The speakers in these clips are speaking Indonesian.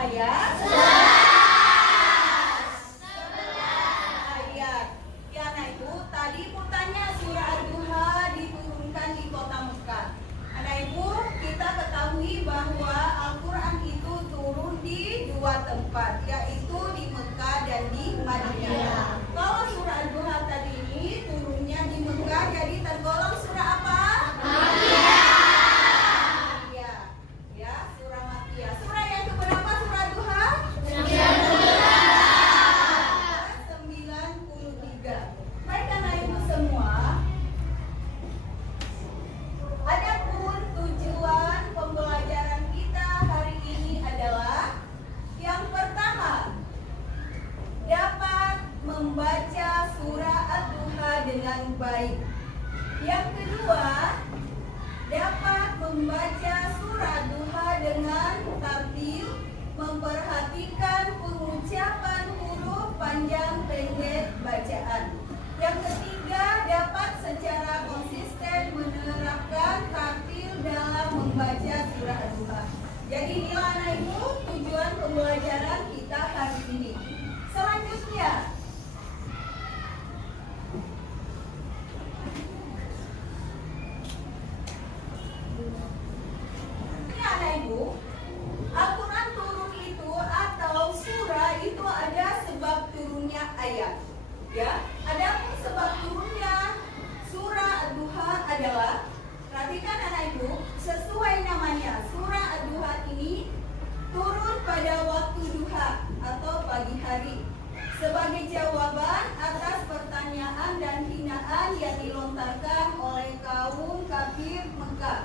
ayat? Ayat. Ya anak ibu, tadi ibu tanya surah Ad-Duha diturunkan di kota Mekah. Anak ibu, kita ketahui bahwa Al-Quran itu turun di dua tempat, yaitu di Mekah dan di Madinah. Kalau surah Ad-Duha tadi ini turunnya di Mekah, jadi tergolong surah apa? Baik. Yang kedua, dapat membaca surah Duha dengan tartil, memperhatikan pengucapan huruf panjang pendek bacaan. Yang ketiga, dapat secara konsisten menerapkan tartil dalam membaca surah Duha. Jadi inilah anak ibu tujuan pembelajaran kita hari ini. Selanjutnya, Al-Quran turun itu atau surah itu ada sebab turunnya ayat. Ya, adapun sebab turunnya surah Ad-Duha adalah, perhatikan anak ibu, sesuai namanya, surah Ad-Duha ini turun pada waktu duha atau pagi hari sebagai jawaban atas pertanyaan dan hinaan yang dilontarkan oleh kaum kafir Mekah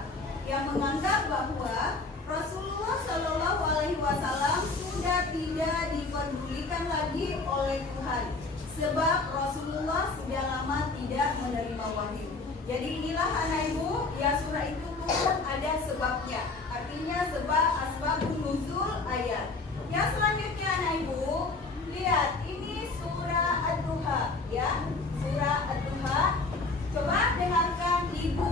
yang menganggap bahwa Rasulullah Shallallahu Alaihi Wasallam sudah tidak diperdulikan lagi oleh Tuhan, sebab Rasulullah sudah lama tidak menerima wahyu. Jadi inilah anak ibu, ya surah itu turun ada sebabnya, artinya sebab asbabun nuzul ayat. Yang selanjutnya anak ibu, lihat ini surah Ad-Duha, ya surah Ad-Duha. Coba dengarkan ibu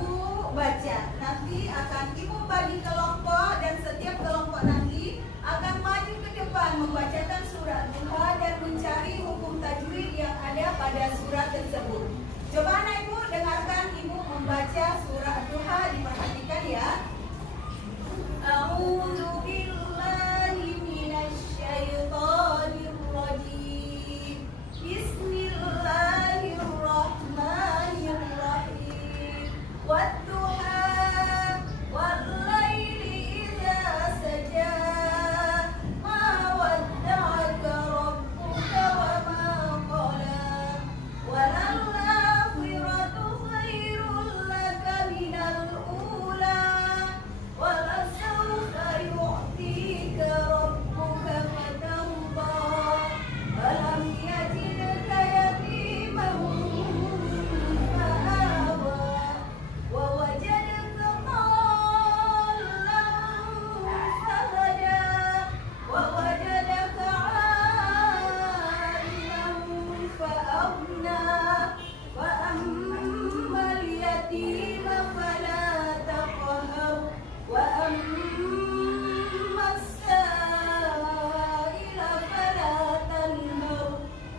baca, nanti akan ibu bagi kelompok dan setiap kelompok nanti akan maju ke depan membacakan surah Ad-Duha dan mencari hukum tajwid yang ada pada surah tersebut. Coba anak ibu dengarkan ibu membaca surah Ad-Duha, diperhatikan ya. A'udzu billahi minasyaitonir rajim. Bismillahirrahmanirrahim. Wadduha wal-laili idza saja. Ma wadda'aka rabbuka wa ma qala. Walal-akhiratu khairul laka minal ula. Walasawfa yu'tika rabbuka fatarda. Alam yajidka yatiman fa'awa. ووجدك ضالا فهدى ووجدك عائلا فأغنى وأما اليتيم فلا تقهر وأما السائل فلا تنهر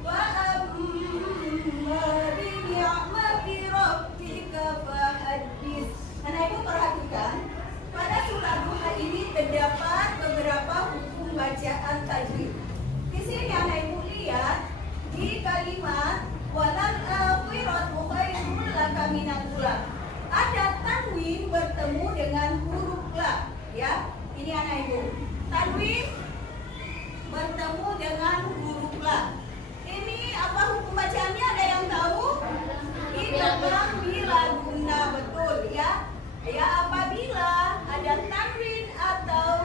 وأما بنعمة ربك فحدث. Anak ibu perhatikan, pada surah Duha ini terdapat beberapa hukum bacaan tajwid. Di sini anak ibu lihat di kalimat walal akhiratu khairul laka minal ula. Ada tanwin bertemu dengan huruf la, ya. Ini anak ibu. Tanwin bertemu dengan huruf la. Ini apa hukum bacaannya? Ada yang tahu? Idgham bila guna, betul ya. Ya, apabila ada tanwin atau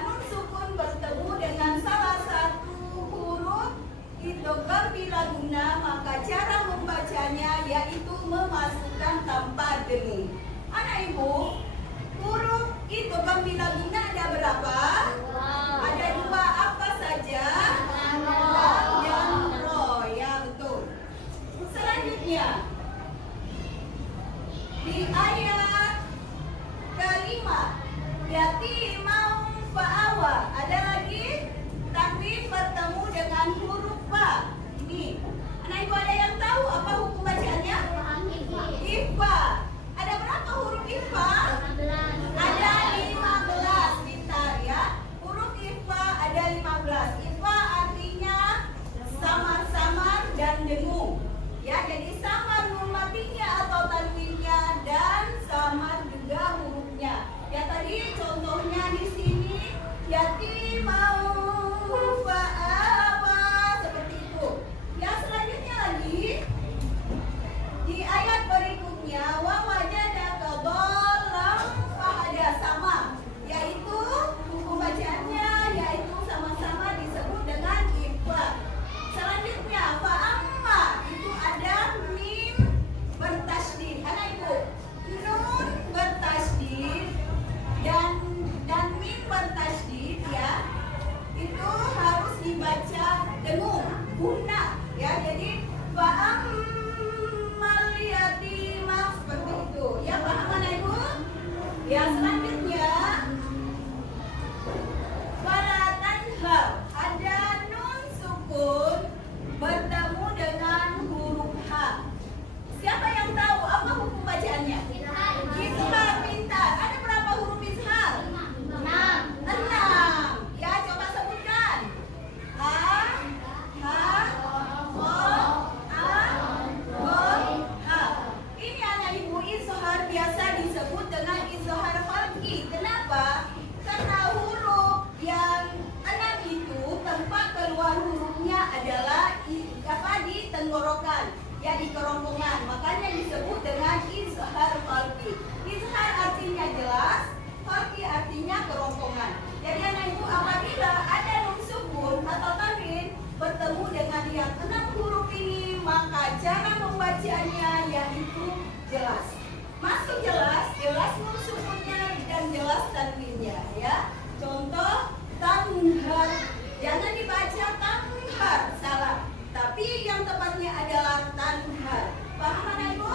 nun sukun bertemu dengan salah satu huruf idgham bila guna, maka cara membacanya yaitu memasukkan tanpa dengung. Anak ibu, huruf idgham bila guna ada berapa? tempat keluar hurufnya adalah di tenggorokan, ya di kerongkongan. Makanya disebut dengan izhar khalqi. Izhar artinya jelas, khalqi artinya kerongkongan. Jadi anak ibu, apabila ada nun sukun atau tanwin bertemu dengan yang 6 huruf ini, maka cara membacaannya yaitu jelas. Masuk jelas, jelas nun sukunnya dan jelas tanwinnya, ya. Contoh tanhar, jangan dibaca tanhar, salah. Tapi yang tepatnya adalah tanhar. Paham anak ibu?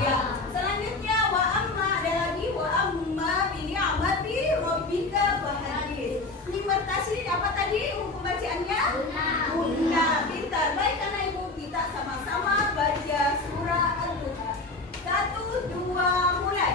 Iya. Selanjutnya wa amma, ada lagi wa amma bi ni'mati rabbika fahadits. Ini bertasydid apa tadi hukum bacaannya? Guna. Pintar. Baik anak ibu, kita sama-sama baca surah Al-Duha. 1, 2, mulai.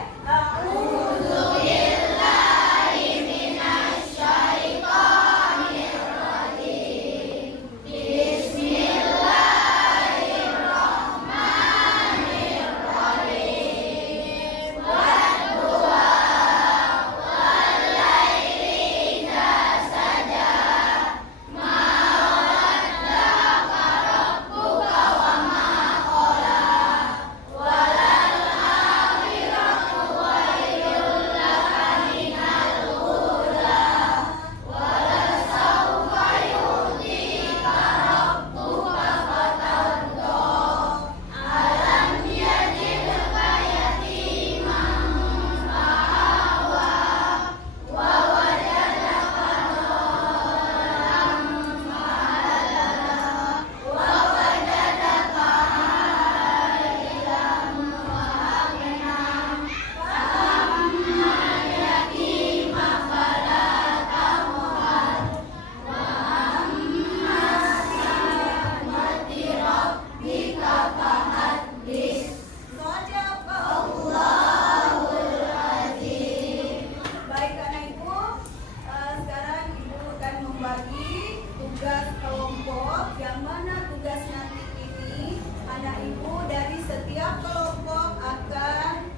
Tugas kelompok, yang mana tugas nanti ini anak ibu dari setiap kelompok akan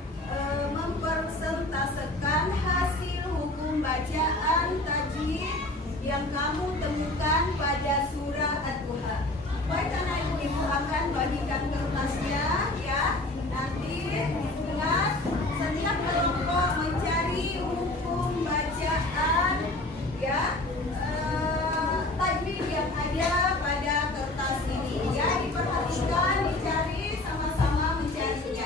mempresentasekan hasil hukum bacaan tajwid yang kamu temukan pada surah Ad-Duha. Baik anak ibu akan bagikan kertasnya, ya. Nanti ingat setiap kelompok mencari hukum bacaan, ya, tajwid yang ada pada kertas ini, ya. Diperhatikan, dicari, sama-sama mencari.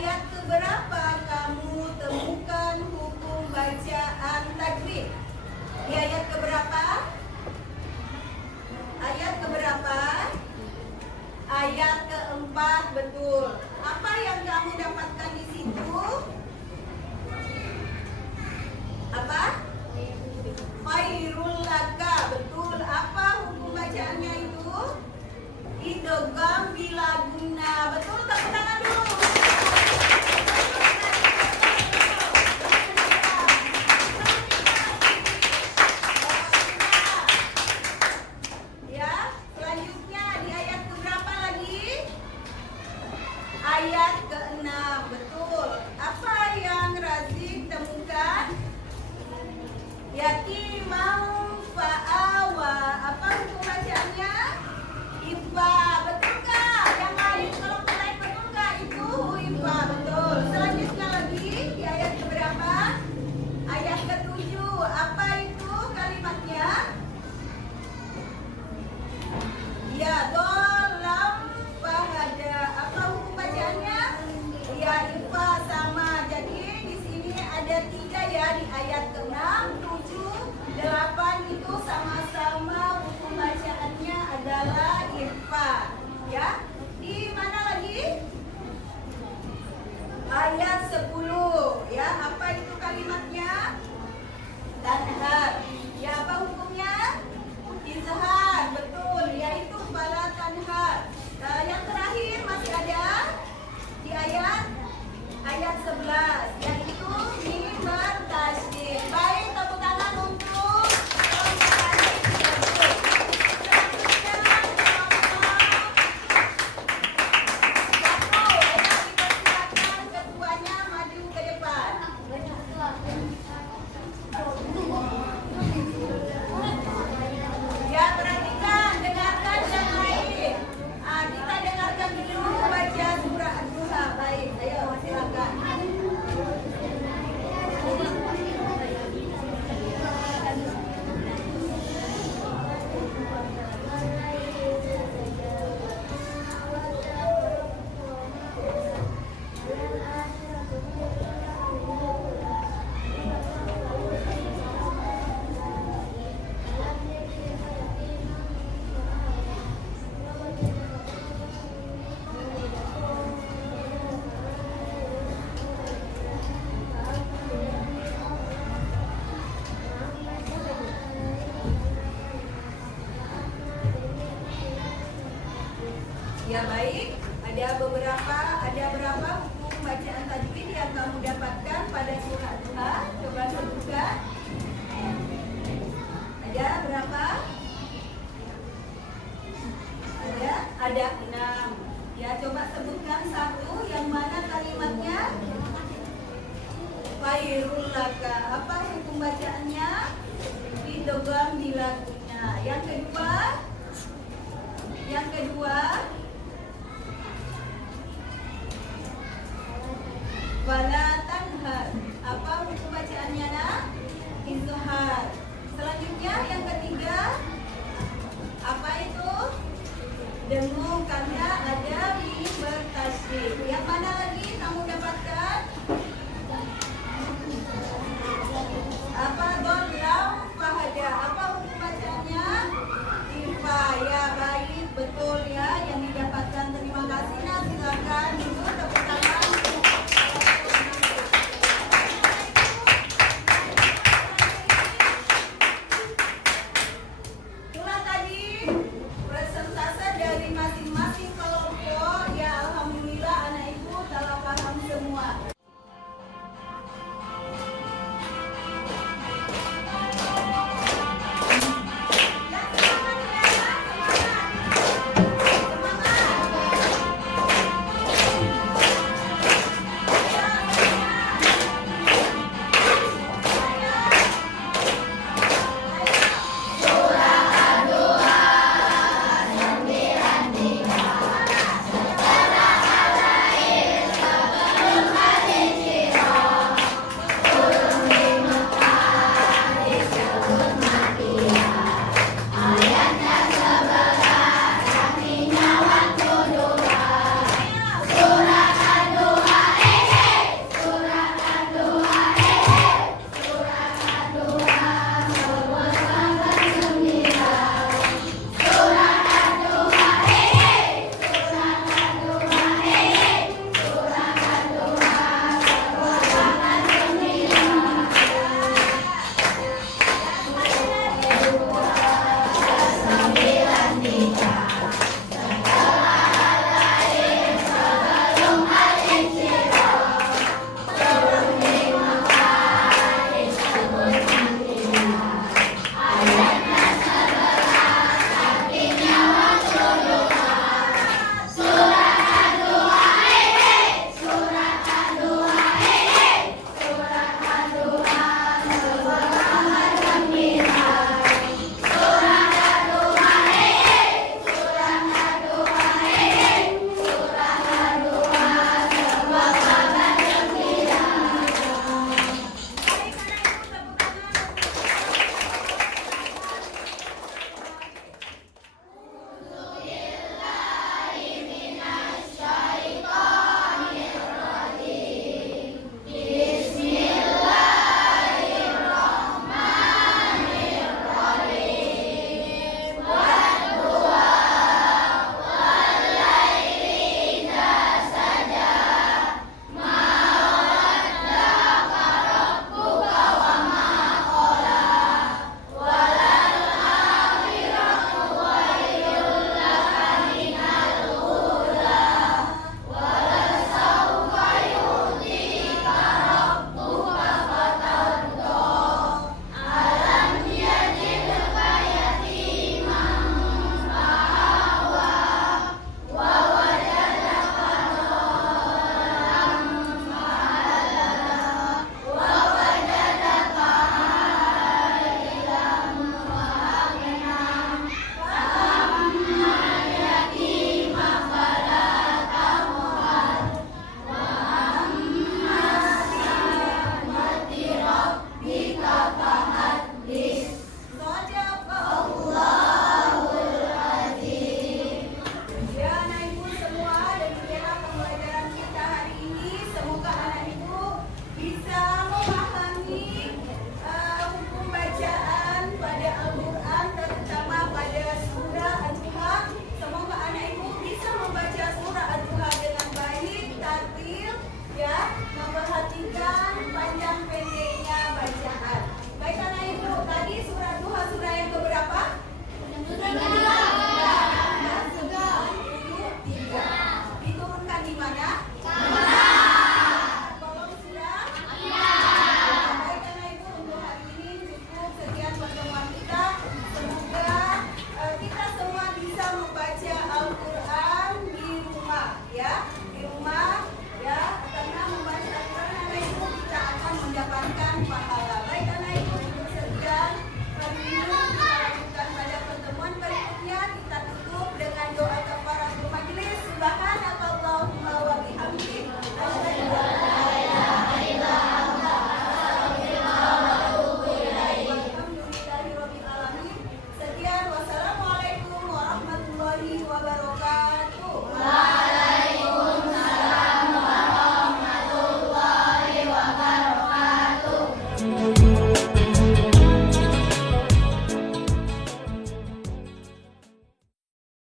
ayat keberapa kamu temukan hukum bacaan tajwid? Di ayat keberapa? Ayat keberapa? Ayat keempat, betul. Apa yang kamu dapatkan di situ? Apa? Khairul laka, betul. Apa hukum bacaannya itu? Idgham bila guna, betul. Tepuk tangan dulu. Ya, selanjutnya di ayat keberapa lagi? Ayat ke-6, betul. Apa yang Razik temukan? Yatimau fa'awa. Apa hukum bacaannya? Ifa, betul kah? Yang lain kalau lain betul kah? Itu ifa, betul. Selanjutnya lagi di ayat keberapa? Ayat ke-7. Apa itu kalimatnya? Ya, dolam fahada. Apa hukum bacaannya? Ya, ifa sama. Jadi di sini ada 3 ya, di ayat ke-6, 7, 8 itu sama-sama hukum bacaannya adalah ifa. Ya. Di mana lagi? Ayat 10. Ya, apa itu kalimatnya? Tanhar. Ya, apa hukumnya? Izhar, betul. Yaitu fala tanhar. Yang terakhir masih ada di ayat 11, yaitu mimbar tasydid. Baik, tepuk tangan untuk silakan ketuanya maju ke depan. Ya, perhatikan, dengarkan yang lain. Kita dengarkan dulu baca surah Ad-Duha. Baik, ayo silakan. Ya, baik, ada berapa hukum bacaan tajwid yang kamu dapatkan pada surah Ad-Duha? Coba sebutkan. Ada berapa? Ada 6. Ya, coba sebutkan satu yang mana kalimatnya? Khairul laka. Apa hukum bacaannya? Idgham bila guna. Yang kedua, wala